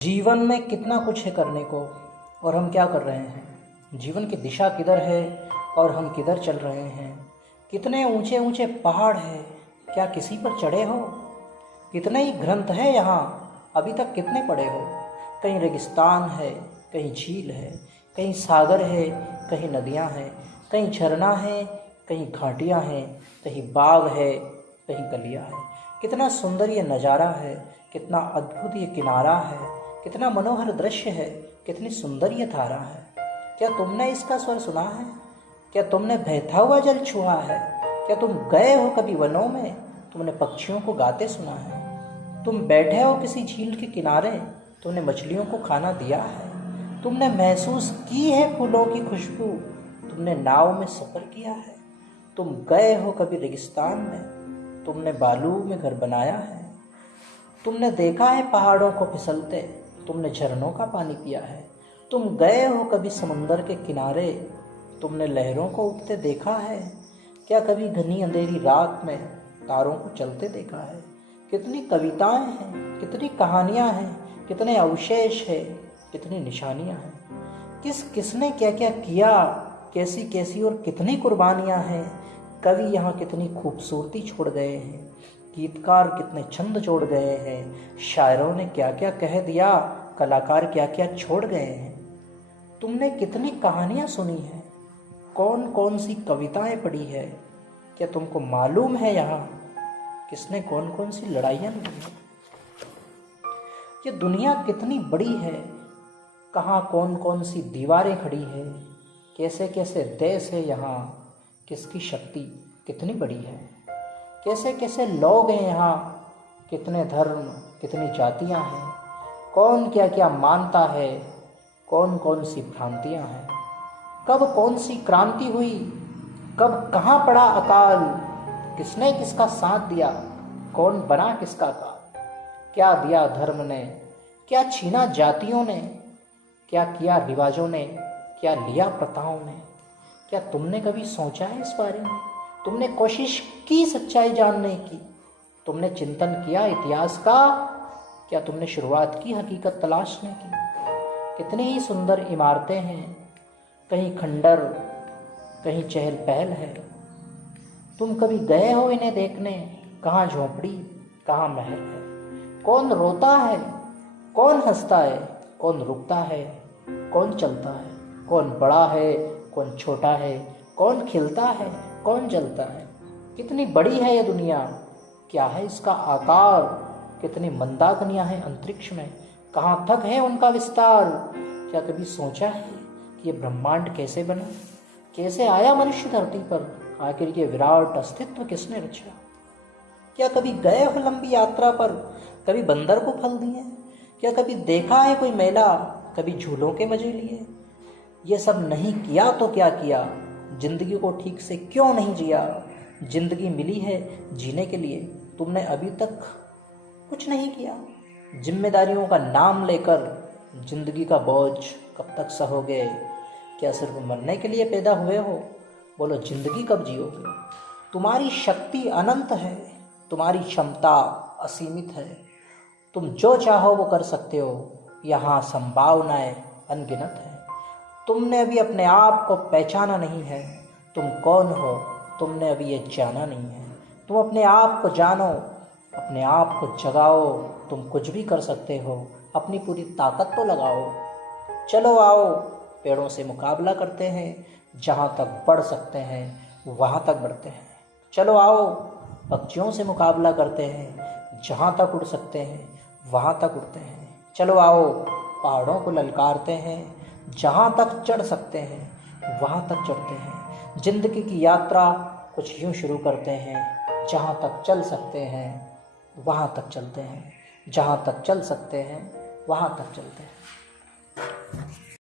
जीवन में कितना कुछ है करने को और हम क्या कर रहे हैं। जीवन की दिशा किधर है और हम किधर चल रहे हैं। कितने ऊंचे ऊंचे पहाड़ हैं, क्या किसी पर चढ़े हो। कितने ही ग्रंथ है यहाँ, अभी तक कितने पढ़े हो। कहीं रेगिस्तान है, कहीं झील है, कहीं सागर है, कहीं नदियाँ हैं, कहीं झरना है, कहीं घाटियाँ हैं, कहीं बाग है, कहीं गलियाँ है। कितना सुंदर ये नज़ारा है, कितना अद्भुत ये किनारा है, कितना मनोहर दृश्य है, कितनी सुंदर ये धारा है। क्या तुमने इसका स्वर सुना है? क्या तुमने बहता हुआ जल छुआ है? क्या तुम गए हो कभी वनों में? तुमने पक्षियों को गाते सुना है? तुम बैठे हो किसी झील के किनारे, तुमने मछलियों को खाना दिया है? तुमने महसूस की है फूलों की खुशबू? तुमने नाव में सफ़र किया है? तुम गए हो कभी रेगिस्तान में? तुमने बालू में घर बनाया है? तुमने देखा है पहाड़ों को फिसलते? तुमने झरनों का पानी पिया है? तुम गए हो कभी समुंदर के किनारे? तुमने लहरों को उठते देखा है? क्या कभी घनी अंधेरी रात में तारों को चलते देखा है? कितनी कविताएं हैं, कितनी कहानियां हैं, कितने अवशेष हैं, कितनी निशानियां हैं। किसने क्या क्या किया, कैसी कैसी और कितनी कुर्बानियां हैं। कवि यहाँ कितनी खूबसूरती छोड़ गए हैं, गीतकार कितने छंद जोड़ गए हैं, शायरों ने क्या क्या कह दिया, कलाकार क्या क्या छोड़ गए हैं। तुमने कितनी कहानियां सुनी हैं, कौन कौन सी कविताएं पढ़ी है। क्या तुमको मालूम है यहाँ किसने कौन कौन सी लड़ाइयाँ लड़ी हैं। ये दुनिया कितनी बड़ी है, कहाँ कौन कौन सी दीवारें खड़ी है, कैसे कैसे देश है यहाँ, किसकी शक्ति कितनी बड़ी है, कैसे कैसे लोग हैं यहाँ, कितने धर्म कितनी जातियाँ हैं, कौन क्या क्या मानता है, कौन कौन सी भ्रांतियाँ हैं। कब कौन सी क्रांति हुई, कब कहाँ पड़ा अकाल, किसने किसका साथ दिया, कौन बना किसका काल। क्या दिया धर्म ने, क्या छीना जातियों ने, क्या किया रिवाजों ने, क्या लिया प्रथाओं ने। क्या तुमने कभी सोचा है इस बारे में? तुमने कोशिश की सच्चाई जानने की? तुमने चिंतन किया इतिहास का? क्या तुमने शुरुआत की हकीकत तलाशने की? कितनी ही सुंदर इमारतें हैं, कहीं खंडर, कहीं चहल पहल है। तुम कभी गए हो इन्हें देखने? कहाँ झोंपड़ी, कहाँ महल है। कौन रोता है, कौन हंसता है, कौन रुकता है, कौन चलता है, कौन बड़ा है, कौन छोटा है, कौन खिलता है, कौन जलता है। कितनी बड़ी है ये दुनिया, क्या है इसका आकार, कितनी मंदाकिनियाँ हैं अंतरिक्ष में, कहाँ तक है उनका विस्तार। क्या कभी सोचा है कि ये ब्रह्मांड कैसे बना, कैसे आया मनुष्य धरती पर, आखिर ये विराट अस्तित्व किसने रचा। क्या कभी गए हो लंबी यात्रा पर, कभी बंदर को फल दिए? क्या कभी देखा है कोई मेला, कभी झूलों के मजे लिए? ये सब नहीं किया तो क्या किया, जिंदगी को ठीक से क्यों नहीं जिया। जिंदगी मिली है जीने के लिए, तुमने अभी तक कुछ नहीं किया। जिम्मेदारियों का नाम लेकर जिंदगी का बोझ कब तक सहोगे। क्या सिर्फ मरने के लिए पैदा हुए हो? बोलो जिंदगी कब जियोगे। तुम्हारी शक्ति अनंत है, तुम्हारी क्षमता असीमित है, तुम जो चाहो वो कर सकते हो। यहाँ संभावनाएं अनगिनत है। तुमने अभी अपने आप को पहचाना नहीं है, तुम कौन हो तुमने अभी ये जाना नहीं है। तुम अपने आप को जानो, अपने आप को जगाओ, तुम कुछ भी कर सकते हो, अपनी पूरी ताकत तो लगाओ। चलो आओ पेड़ों से मुकाबला करते हैं, जहाँ तक बढ़ सकते हैं वहाँ तक बढ़ते हैं। चलो आओ पक्षियों से मुकाबला करते हैं, जहाँ तक उड़ सकते हैं वहाँ तक उड़ते हैं। चलो आओ पहाड़ों को ललकारते हैं, जहाँ तक चढ़ सकते हैं वहाँ तक चढ़ते हैं। जिंदगी की यात्रा कुछ यूँ शुरू करते हैं, जहाँ तक चल सकते हैं वहाँ तक चलते हैं, जहाँ तक चल सकते हैं वहाँ तक चलते हैं।